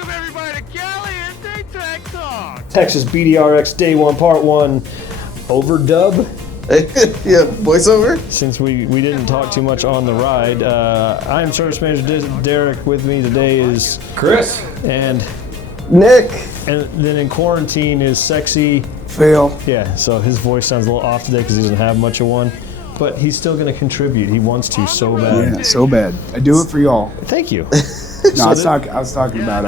Welcome everybody to Cali and Daytime Talk. Texas BDRX Day 1 Part 1 overdub. Yeah, voiceover. Since we didn't talk too much on the ride, I am Service Manager Derek. With me today is Chris and Nick. And then in quarantine is Sexy Phil. Yeah, so his voice sounds a little off today because he doesn't have much of one, but he's still going to contribute. He wants to so bad. Yeah, so bad. I do it for y'all. Thank you. No, I was talking about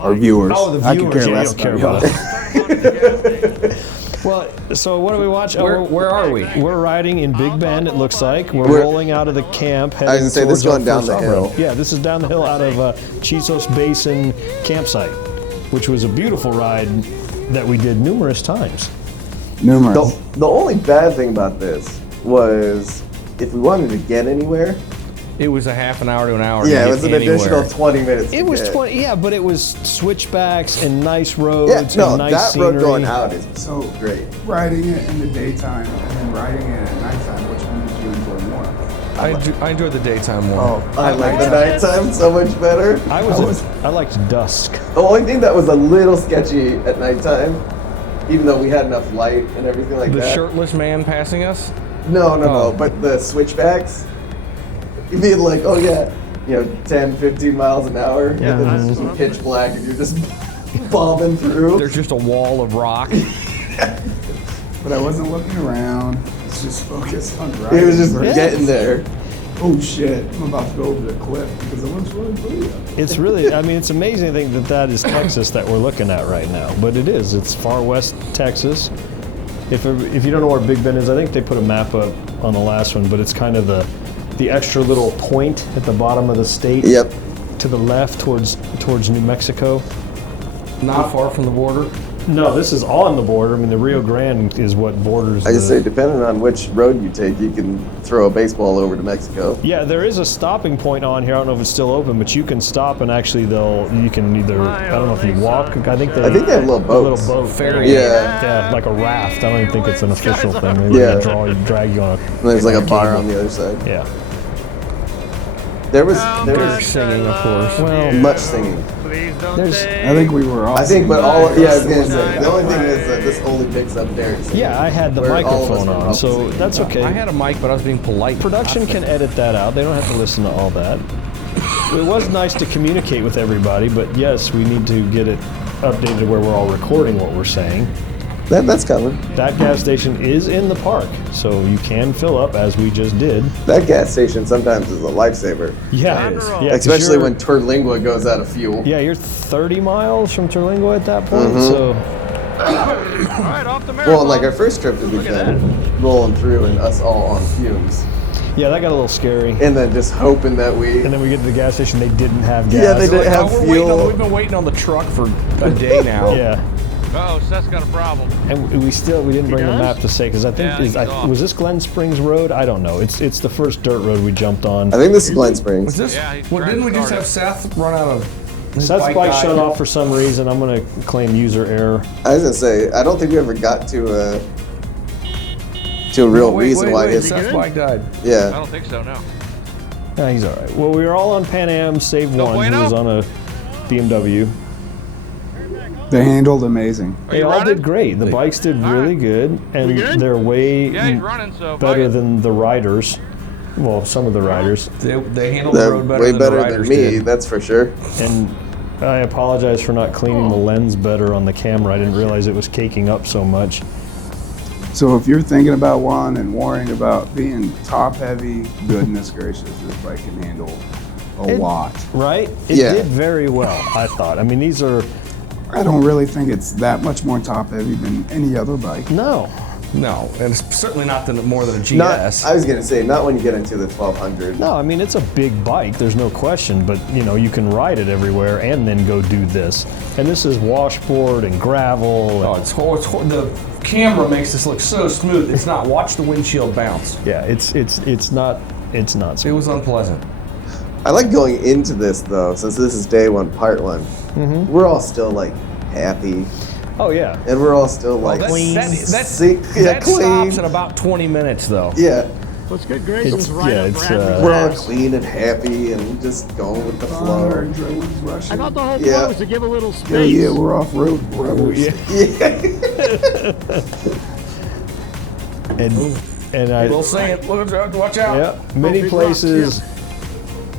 our viewers. Oh, the I could viewers. care Yeah, less you don't care about about y'all. it. Well, so what do we watch? Where are we? We're riding in Big Bend, it looks like. We're rolling out of the camp. I was going to say, this is going down the hill. Yeah, this is down the hill out of Chisos Basin campsite, which was a beautiful ride that we did numerous times. Numerous. The only bad thing about this was if we wanted to get anywhere. It was a half an hour to an hour. Yeah, to it was get an anywhere. additional 20 minutes. It was get. 20, yeah, but it was switchbacks and nice roads Yeah, no, and nice that scenery. road going out is So great. riding it in the daytime and then riding it at nighttime, which one did you enjoy more? I enjoyed the daytime one. Oh, I like the nighttime so much better. I liked dusk. The only thing that was a little sketchy at nighttime, even though we had enough light and everything like The that. shirtless man passing us? No, but the switchbacks, you'd be like, oh yeah, 10, 15 miles an hour, Yeah. and then it's just pitch black and you're just bombing through. There's just a wall of rock. but I wasn't looking around. I was just focused on riding. It was just Yeah. getting there. Oh shit, I'm about to go over the cliff because it looks really pretty. It's really, I mean, it's amazing to think that is Texas that we're looking at right now. But it is. It's far west Texas. If you don't know where Big Bend is, I think they put a map up on the last one, but it's kind of the extra little point at the bottom of the state. Yep. To the left towards New Mexico. Not far from the border. No, this is on the border. I mean, the Rio Grande is what borders I just say, the... depending on which road you take, you can throw a baseball over to Mexico. Yeah, there is a stopping point on here. I don't know if it's still open, but you can stop and actually you can either, I don't know if you walk. I think they have little boats. A little boat. Ferry. Yeah. like a raft. I don't even think it's an official thing. Maybe Yeah. they drag you on And there's like a bar on the other side. Yeah. There was They're singing, of course. Well, much singing. Please don't There's- say. I think we were all. I think, but singing. I was gonna say, the only thing is that this only picks up Derek singing. yeah, I had the Where all of us microphone were on, probably so singing. that's okay. I had a mic, but I was being polite. Production can edit that out. They don't have to listen to all that. It was nice to communicate with everybody, but yes, we need to get it updated where we're all recording what we're saying. That's coming. That gas station is in the park, so you can fill up as we just did. That gas station sometimes is a lifesaver. Yeah, It is. yeah, 'cause Especially you're- when Terlingua goes out of fuel. Yeah, you're 30 miles from Terlingua at that point, Mm-hmm. so All right, off the marathon. Well, like our first trip to Look at Bend, rolling through and us all on fumes. yeah, that got a little scary. And then just hoping that we... And then we get to the gas station, they didn't have gas. Yeah, they didn't have fuel. We've been waiting on the truck for a day now. Yeah, Uh-oh, Seth's got a problem. and we didn't bring the does? map to say because I think Yeah, I think he's off. was this Glen Springs Road? I don't know. It's the first dirt road we jumped on. I think this is Glen Was Springs. this? Yeah, he's Well, trying didn't to we just start have Seth run out of his Seth's bike died? shut off for some reason. I'm gonna claim user error. I was gonna say, I don't think we ever got to a real reason why his... Seth's bike died. I Yeah. don't think so, no. Yeah, he's all right. Well, we were all on Pan Am, save No one who bueno? was on a BMW. They handled amazing. Are They you all running? did great. The bikes did really good, and We good? they're way Yeah, he's running, so... better fuck it. than the riders. Well, some of the riders. They handled the They're road better way than better the than riders me, did. that's for sure. And I apologize for not cleaning the lens better on the camera. I didn't realize it was caking up so much. So if you're thinking about one and worrying about being top heavy, goodness gracious, this bike can handle a lot. Right? It Yeah. did very well, I thought. I mean, these are... I don't really think it's that much more top heavy than any other bike. No. No, and it's certainly not more than a GS. Not, I was gonna say, not when you get into the 1200. No, I mean, it's a big bike. There's no question. But, you can ride it everywhere and then go do this. And this is washboard and gravel. Oh, the camera makes this look so smooth. It's not. Watch the windshield bounce. Yeah, it's not It smooth. was unpleasant. I like going into this though, since this is day one, part one. Mm-hmm. We're all still like happy, Oh, yeah. and we're all still like That clean. stops clean. in about 20 minutes, though. Yeah, Well, it's good. Grayson's right yeah, up it's, Bradley's We're all ass. clean and happy and just going with the flow. Adrenaline's rushing. I thought the whole Yeah. point was to give a little space. Hell yeah, we're off road, brothers. And I, Little sand. Watch out. yeah, many big rocks, places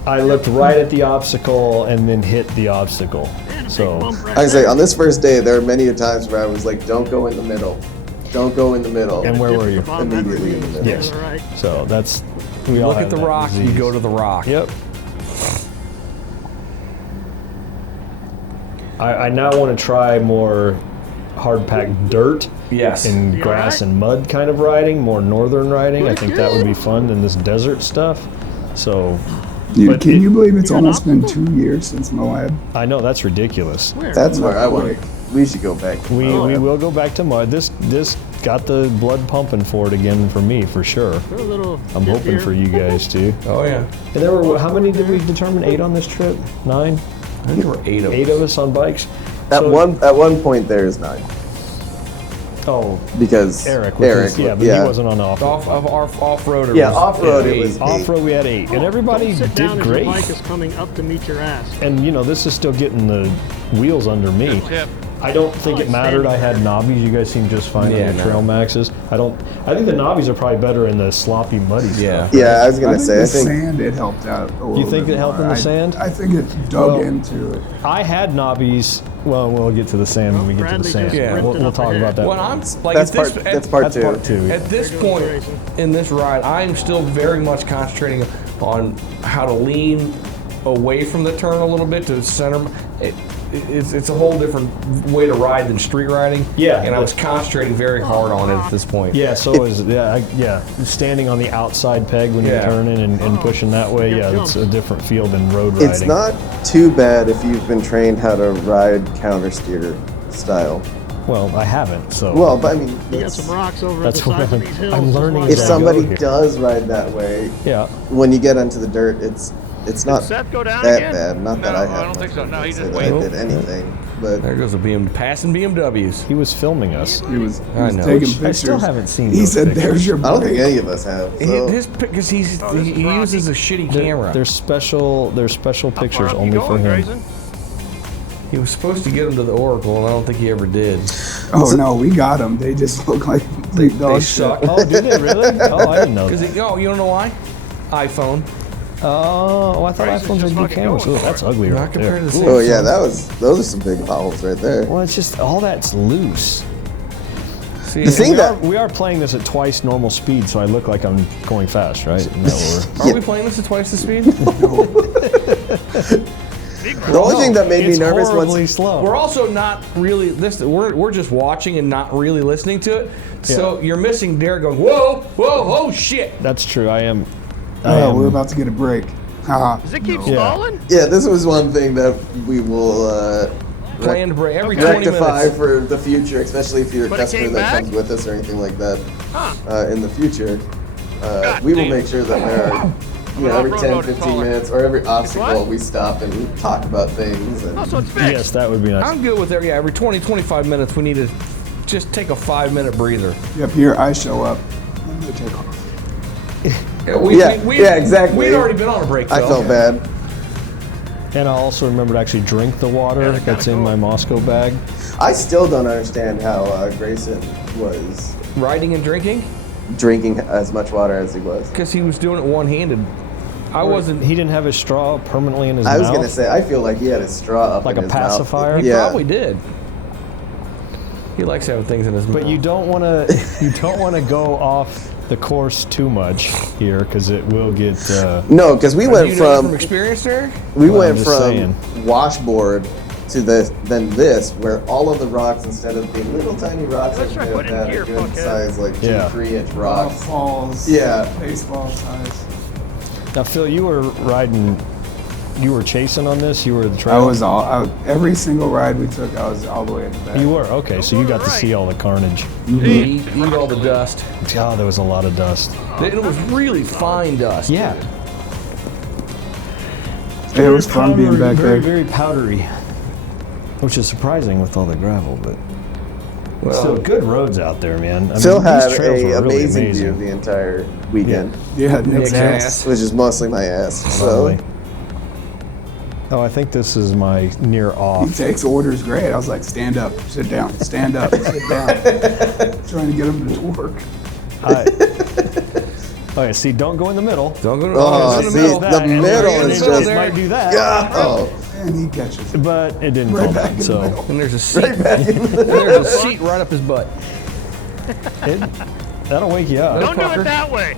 I looked right at the obstacle and then hit the obstacle. Man, a big So bump right I say there. on this first day, there were many times where I was like, "Don't go in the middle, don't go in the middle." And where Dip were at the you? bottom, that Immediately in the remains. middle. Yes. All right. so that's we all Look have at the that rock, you disease. go to the rock. Yep. I now want to try more hard packed dirt Yes. and You grass alright? and mud kind of riding, more northern riding. I Pretty think that would good. be fun than this desert stuff. So Dude, But can it- you believe it's You got an almost been obstacle? 2 years since Moab? I know that's ridiculous. Where? That's where I want. We should go back. To We Moab. will go back to mud. This got the blood pumping for it again for me for sure. Put a little I'm dip hoping here. for you guys too. Oh yeah. And there were how many did we determine? 8 on this trip? 9? I think there were 8 of 8 of us on bikes. At So- one point there is 9 Oh, because Eric. Yeah, but he wasn't on off. Off-roader. Yeah, off-road it was Off road we had 8, and everybody Don't sit did down great. As your bike is coming up to meet your ass. And you know, this is still getting the wheels under me. Tip. I don't think it mattered. I had knobbies. You guys seem just fine Yeah, on the no. Trail Maxes. I think the knobbies are probably better in the sloppy, muddy Yeah. stuff. Yeah, I was I gonna think say. the I think sand, it helped out a little think bit it helped in more. the sand? I think it dug Well, into it. I had knobbies. Well, we'll get to the sand when we get to the Bradley sand. just Yeah. ripped it We'll up talk ahead. about that. When I'm like that's at this, part. That's part That's two. part 2. At this There goes point Grayson. in this ride, I am still very much concentrating on how to lean away from the turn a little bit to center. It's a whole different way to ride than street riding. Yeah. And I was concentrating very hard on it at this point. Yeah, so is standing on the outside peg when you're Yeah. turning and pushing that way. Got Yeah, it's a jumps. different feel than road riding. It's not too bad if you've been trained how to ride counter steer style. Well, I haven't. So Well, but I mean, You got it's- some rocks over That's at the what sides of I'm- these hills. I'm Just learning watch if as I out. somebody go here. does ride that way, yeah. when you get onto the dirt, it's not Seth go down that again? bad. Not that No, I I have. don't think so. No, he say didn't that wait. I did anything, but There goes a passing BMWs. He was filming us. He was I know. taking I pictures. still haven't seen He those said, pictures. "There's your I don't think break." any of us have. So. Because he is Rocky. uses a shitty camera. There's special How pictures far up you only for going, him. Grayson? He was supposed to get him to the Oracle, and I don't think he ever did. Oh no, we got them. They just look like complete dog They shit. suck. Oh, did they really? Oh, I didn't know Because that. you don't know why? iPhone. Oh, I thought Grayson's iPhones just had good fucking cameras. going Ooh, that's for it. ugly Not right compared there. to the Oh yeah, those are some big potholes right there. Well, it's just all that's loose. See, The thing that We are playing this at twice normal speed, so I look like I'm going fast, right? No, are we playing this at twice the speed? the only thing that made me it's nervous horribly was slow. We're also not really listening. We're just watching and not really listening to it. So you're missing Derek going, whoa, whoa, oh shit. That's true. I am. Oh, we're about to get a break. Haha. Does it keep Yeah. stalling? yeah. This was one thing that we will Planned break every 20 rectify minutes. for the future, especially if you're a But it customer came that back? comes with us or anything like that Huh. in the future. God We will damn. make sure that there are, every off-road 10, mode is 15 taller. minutes or every obstacle what? we stop and talk about things. And Oh, so it's fixed. Yes, that would be nice. I'm good with every 20, 25 minutes we need to just take a 5-minute breather. Yep, here I show up. I'm gonna take off. Yeah, exactly. We'd already been on a break, though. I felt bad. And I also remember to actually drink the water that's that's in kinda my cool. Moscow bag. I still don't understand how Grayson was Riding and drinking? drinking as much water as he was. Because he was doing it one-handed. I wasn't. He didn't have his straw permanently in his I mouth. was gonna say I feel like he had his straw up Like in a his pacifier? mouth. He Yeah, probably did. He likes having things in his mouth. But you don't want to go off the course too much here because it will get. no, because we Do went you know from from experience, Derek? we Well, I'm went just from saying. washboard to this, where all of the rocks, instead of being little tiny rocks, Let's try like putting it in gear, good fuckhead. size, like 2, Yeah. 3-inch Rock rocks. falls. Yeah. Baseball size. Now, Phil, you were riding. You were chasing on this. You were the I trail. was every single ride we took, I was all the way at the back. You were okay. So you go got to to the see all the carnage. Eat all the dust. God, there was a lot of dust. It was really fine dust. Yeah. It was fun being back very, there. very powdery, which is surprising with all the gravel. But Still good roads out there, man. I Phil mean, had these trails a are really amazing amazing. view the entire weekend, Yeah, Nick's Nick's ass. ass. which is mostly my ass. So Lovely. Oh, I think this is my near He off. takes orders great. I was like, stand up, sit down, stand up, sit down. Trying to get him to work. Okay, see, don't go in the middle. Don't go to Oh, in the see, middle. the middle is It just might do that, God, oh, And he catches it. but it didn't Right fall back down. in the So middle. And there's a seat. There's a seat right up his butt. that'll wake you up. Don't do Fucker. it that way.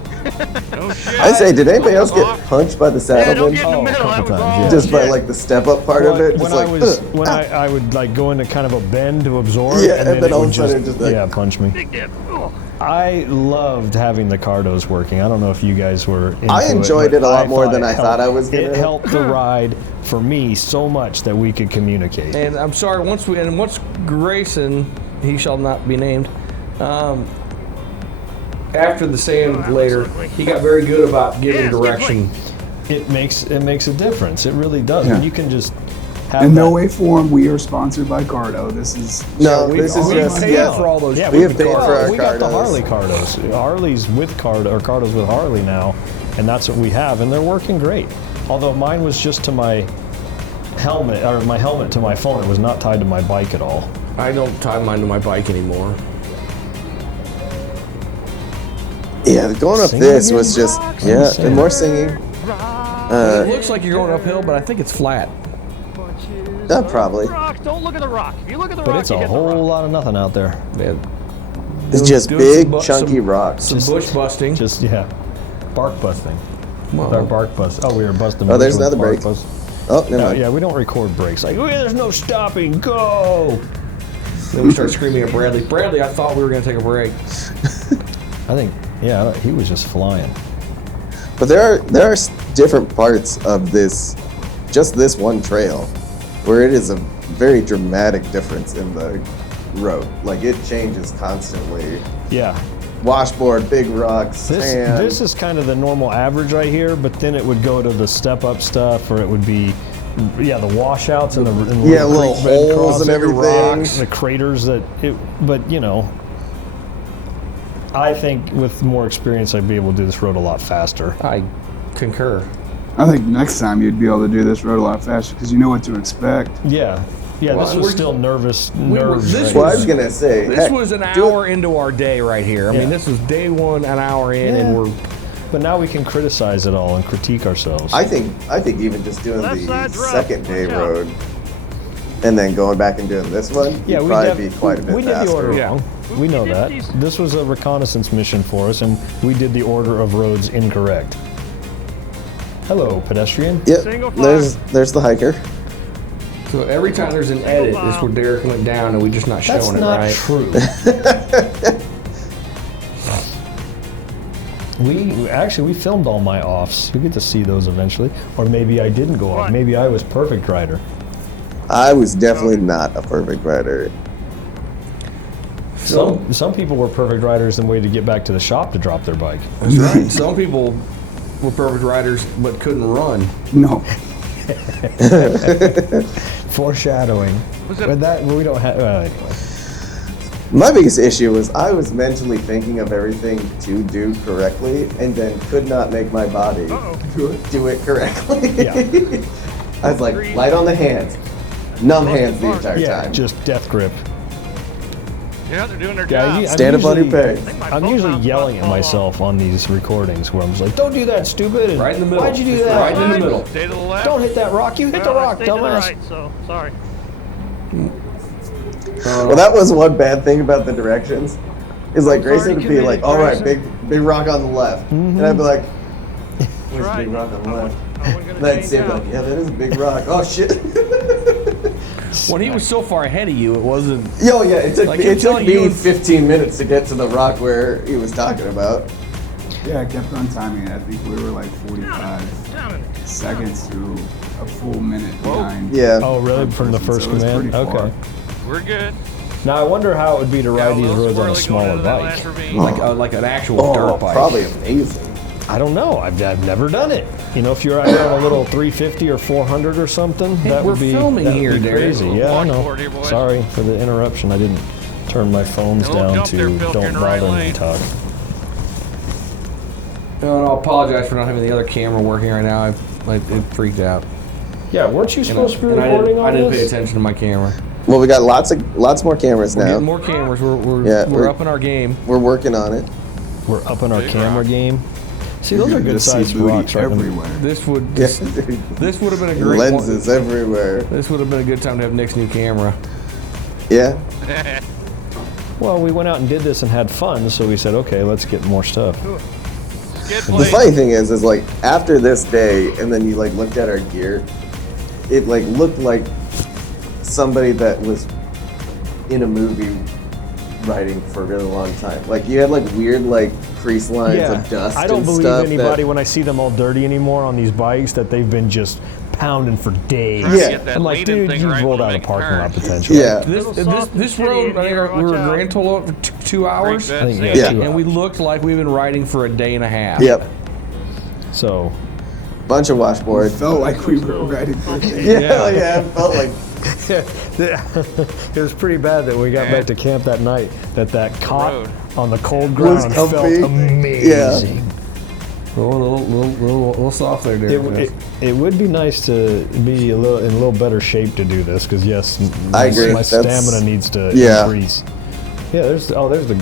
No shit. I say, did anybody else get punched by the Yeah, saddle don't wind? get in the Oh, a middle. That couple was times, all yeah. Just by shit. like the step up part of it, just when like I was when I would like go into kind of a bend to absorb, Yeah, and and then then it all would of a sudden it just like- yeah punch me. Big dip. Oh. I loved having the Cardos working. I don't know if you guys were into I enjoyed but it a lot more than I helped- thought I was It gonna. helped the ride for me so much that we could communicate. And I'm sorry, once Grayson, he shall not be named, after the sand later, he got very good about giving Yes, direction. It makes a difference. It really does. Yeah. When you can just have In no that- way, form, we are sponsored by Cardo. This is No, we- this is we just paid yeah. for all those. Yeah, We have paid well, for our we got the Cardos. Harley Cardos. Harley's with Cardos with Harley now, and that's what we have, and they're working great. Although mine was just to my helmet, or my helmet to my phone. It was not tied to my bike at all. I don't tie mine to my bike anymore. Yeah, going up Singing this again? was just Singing. and more singing. It looks like you're going uphill, but I think it's flat. Probably. Rock. Don't look at the rock. If you look at the But rock, it's you a hit the whole rock. lot of nothing out there. Man, It's just doing big, some chunky rocks. some bush busting. Just bark busting. Well, Our bark bust. Oh, we were busting. Oh, there's bushes with another bark break. bust. Oh, never No, mind. yeah, we don't record breaks. Like, there's no stopping. Go. then we start screaming at Bradley. Bradley, I thought we were going to take a break. I think, yeah, he was just flying. But there are different parts of this, just this one trail, where it is a very dramatic difference in the road. Like it changes constantly. Yeah. Washboard, big rocks, sand. This is kind of the normal average right here, but then it would go to the step up stuff, or it would be, the washouts and the Yeah, little creek bed holes and crossing, everything. rocks, the craters but I think with more experience, I'd be able to do this road a lot faster. I concur. I think next time you'd be able to do this road a lot faster because you know what to expect. Yeah. Yeah, Well, this was we're- still nerves. this Well, I was gonna say, This heck, was an do it- hour into our day right here. I Yeah. mean, this was day one, an hour in, and Yeah. we're But now we can criticize it all and critique ourselves. I think even just doing Left the side's rough. second day Watch out. road, and then going back and doing this one, Yeah, would we probably def- be quite a bit we did faster. the order Yeah. wrong. We know that. This was a reconnaissance mission for us, and we did the order of roads incorrect. Hello, pedestrian. Yep. Single file. There's the hiker. so every time there's an edit, it's where Derek went down, and we just not That's showing it not right. true. we filmed all my offs. We get to see those eventually. Or maybe I didn't go off. What? Maybe I was perfect rider. I was definitely not a perfect rider. Some people were perfect riders and waited to get back to the shop to drop their bike. That's right. Some people were perfect riders but couldn't run. No. Foreshadowing. Was it- But that we don't have. Anyway. My biggest issue was I was mentally thinking of everything to do correctly, and then could not make my body do it correctly. Yeah. I was like, light on the hands, numb hands the entire Yeah, time. just death grip. Yeah, they're doing their Yeah, job. I'm Stand up on your usually- pegs. I'm usually yelling at myself on these recordings where I'm just like, "Don't do that, stupid!" And, Right in the middle. Why'd you do Just that? right in the middle. Stay to the left. Don't hit that rock. You hit the Well, I rock, stayed to the dumbass. right, so sorry. Well, that was one bad thing about the directions. Is like Grayson would be committed, like, "All right, Grayson." big rock on the left," and I'd be like, "Where's Right. the big rock on the left?" I wasn't gonna And I'd change see him out. like, "Yeah, that is a big rock." Oh shit. When he was so far ahead of you, it wasn't. Yo, yeah, it took Like me, him it took telling me you- 15 minutes to get to the rock where he was talking about. Yeah, I kept on timing it. I think we were like 45 Damn it. seconds to a full minute behind. Yeah. Oh, really? Third From the person, first so it's command? pretty far. Okay. We're good. Now I wonder how it would be to Got ride a these little roads on a squirrely going smaller into that bike. last ravine. Like an actual Oh, dirt bike. probably amazing. I don't know. I've never done it. You know, if you're out there on a little 350 or 400 or something, that we're would be filming that would here, be Derek. crazy. Yeah, I know. Washboard here, boys. Sorry for the interruption. I didn't turn my phones A little down jump to there, Phil, don't turn the right bother me lane. talk. No, and I'll apologize for not having the other camera working right now. It freaked out. Yeah, weren't you supposed to be And recording I didn't pay this? attention to my camera. Well, we got lots more cameras We're now. getting more cameras. We're Yeah, up in our game. We're working on it. We're up in our Big camera rock. game. See, You're those are gonna good just see sized booty rocks right everywhere. This would Yeah. this would have been a great Lenses everywhere. This would have been a good time to have Nick's new camera. Yeah. Well, we went out and did this and had fun, so we said, okay, let's get more stuff. Skid The plate. funny thing is like after this day, and then you like looked at our gear, it like looked like somebody that was in a movie riding for a really long time. Like you had like weird like crease lines of dust. I don't and believe stuff anybody that, when I see them all dirty anymore on these bikes that they've been just pounding for days. Trying to Yeah. get that I'm like, leaning dude, thing you've right rolled to out of make parking lot turns. potential. Yeah. This road, I think we were a grand total of 2 hours, Break I think, that. Yeah. and we looked like we've been riding for a day and a half. Yep. So, Bunch of It washboard. felt like we were riding for a day. Yeah, it felt like it was pretty bad that we got back to camp that night, that cot road. on the cold Was ground felt comfy. amazing. A little soft there, dude. It would be nice to be in a little better shape to do this because yes, I agree. my That's- stamina needs to yeah. increase. Yeah, there's the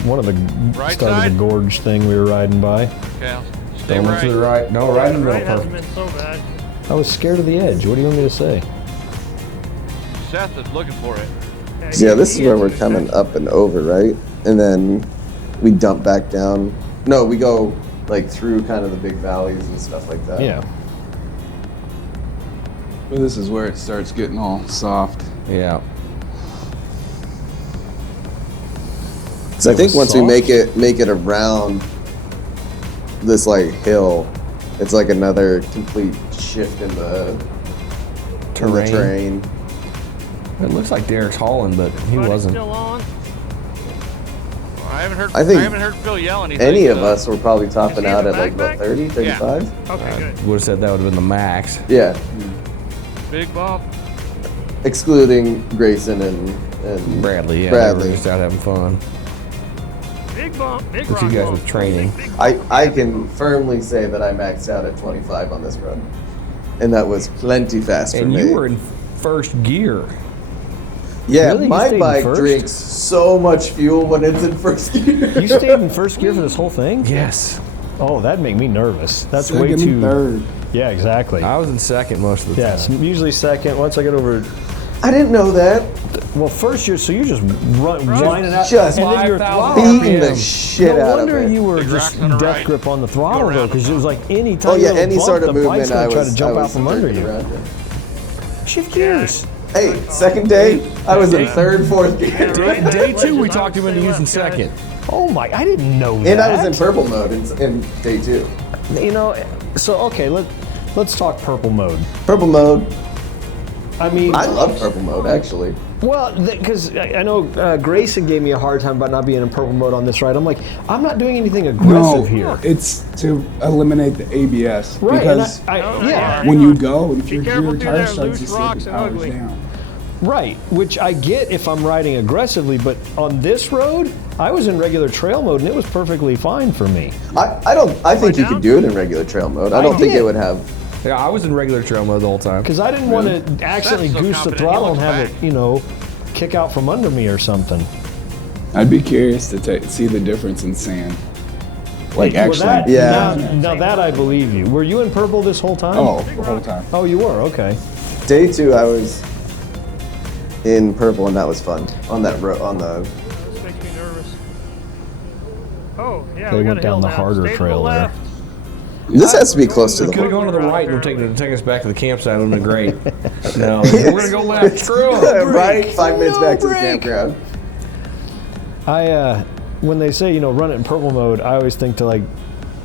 one of the Right start of side? the gorge thing we were riding by. Okay, I'll stay Don't look to the right. right. No, right in the Right middle. hasn't Perfect. been so bad. I was scared of the edge. What do you want me to say? Seth is looking for it. yeah, this is where we're coming up and over, right? And then we dump back down. No, we go like through kind of the big valleys and stuff like that. Yeah. But this is where it starts getting all soft. Yeah. So I It think was once we soft? make it around this like hill, it's like another complete shift in the terrain. It looks like Derek's hauling, but he Buddy wasn't. Still on. I haven't heard. I think haven't heard Phil yell anything. Any of so- us were probably topping he out the at like backpack? what, 30, 35? Okay, good. Would have said that would have been the max. Yeah, Big bump. excluding Grayson and Bradley, yeah, Bradley. they were just out having fun. Big bump, big But rock you guys bump. with training. Big I can firmly say that I maxed out at 25 on this run, and that was plenty fast for And me. you were in first gear. Yeah, Really? You my stayed in bike first? drinks so much fuel when it's in first gear. You stayed in first gear for this whole thing? Yes. Oh, that'd make me nervous. That's way Second too. and third. Yeah, exactly. I was in second most of the Yeah, it's time. usually second. Once I get over, I didn't know that. well, first you're just whining out, Just and then you're 5,000 Beating the RPM. shit no out wonder of it. you were Big just rocks on the death right. grip on the throttle Go though, around because it was like any Oh time yeah, you any bump, sort of the bike's movement gonna I try was, to jump I out was from under jerking you. around it. Shift gears. Hey, second day, I was in third, fourth gear. Day two, we talked him into using second. Oh my! I didn't know that. And I was in purple mode in day two. You know, so okay, let's talk purple mode. Purple mode, I mean, I love purple mode actually. well, because I know Grayson gave me a hard time about not being in purple mode on this ride. I'm like, I'm not doing anything aggressive No, here. it's to eliminate the ABS. Right, and Because yeah, when you go, if Be your careful rear through tire there, starts to loose slip, rocks it and powers ugly. down. right. Which I get if I'm riding aggressively, but on this road, I was in regular trail mode and it was perfectly fine for me. I think you down? could do it in regular trail mode. I don't think did. it would have. Yeah, I was in regular trail mode the whole time. Because I didn't want to accidentally so goose the confident, he throttle and looks have back. it, kick out from under me or something. I'd be curious to see the difference in sand. Like Well, actually. that, Yeah. Now that I believe you. Were you in purple this whole time? Oh, the whole time. Oh, you were. Okay. Day two, I was in purple, and that was fun on that road. On the This makes me nervous. Oh, yeah, They we got went a down hill the now. harder Stay to trail the there. left. this has to be close to We could have the. gone to the right and would take us back to the campsite. It would have been great. No, we're going to go left. Screw 'em. Right, 5 minutes No back to the break. campground. When they say, run it in purple mode, I always think to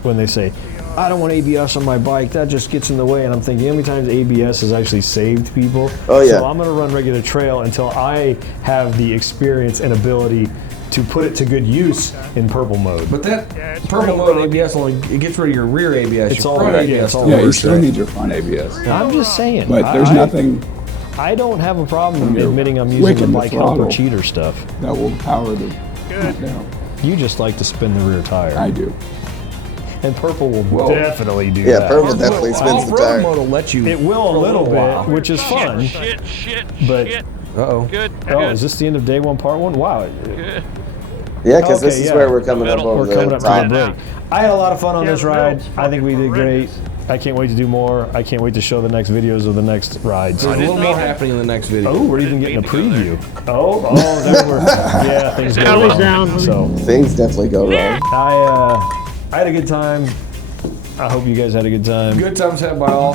when they say, I don't want ABS on my bike, that just gets in the way. And I'm thinking, how many times ABS has actually saved people? Oh, yeah. So I'm going to run regular trail until I have the experience and ability to put it to good use in purple mode. But that Yeah, it's purple real mode ABS only it gets rid of your rear ABS. It's your all front right, ABS. yeah, it's all Yeah, you works, still right? need your front ABS. I'm just saying. But there's nothing. I don't have a problem You're admitting I'm using wicked the the bike helper throttle. cheater stuff. That will power the Good. front down. You just like to spin the rear tire. I do. And purple will Whoa. definitely do Yeah, that. purple definitely spins the Off-road tire. mode will let you. It will for a little while. bit, which is fun. Shit, But- shit. Uh-oh. Good, Oh, good, is this the end of day one, part one? Wow. good. Yeah, because this Okay, is yeah. where we're coming up Middle. over We're the coming up to top. the break. I had a lot of fun on Yeah, this the ride. middle's I think we did great. horrendous. I can't wait to do more. I can't wait to show the next videos of the next rides. There's a little didn't more mean to- happening in the next video. Oh, we're even getting a preview. Oh, there we're. Yeah, things go Alley's wrong. down. So Things definitely go wrong. I had a good time. I hope you guys had a good time. Good times had by all.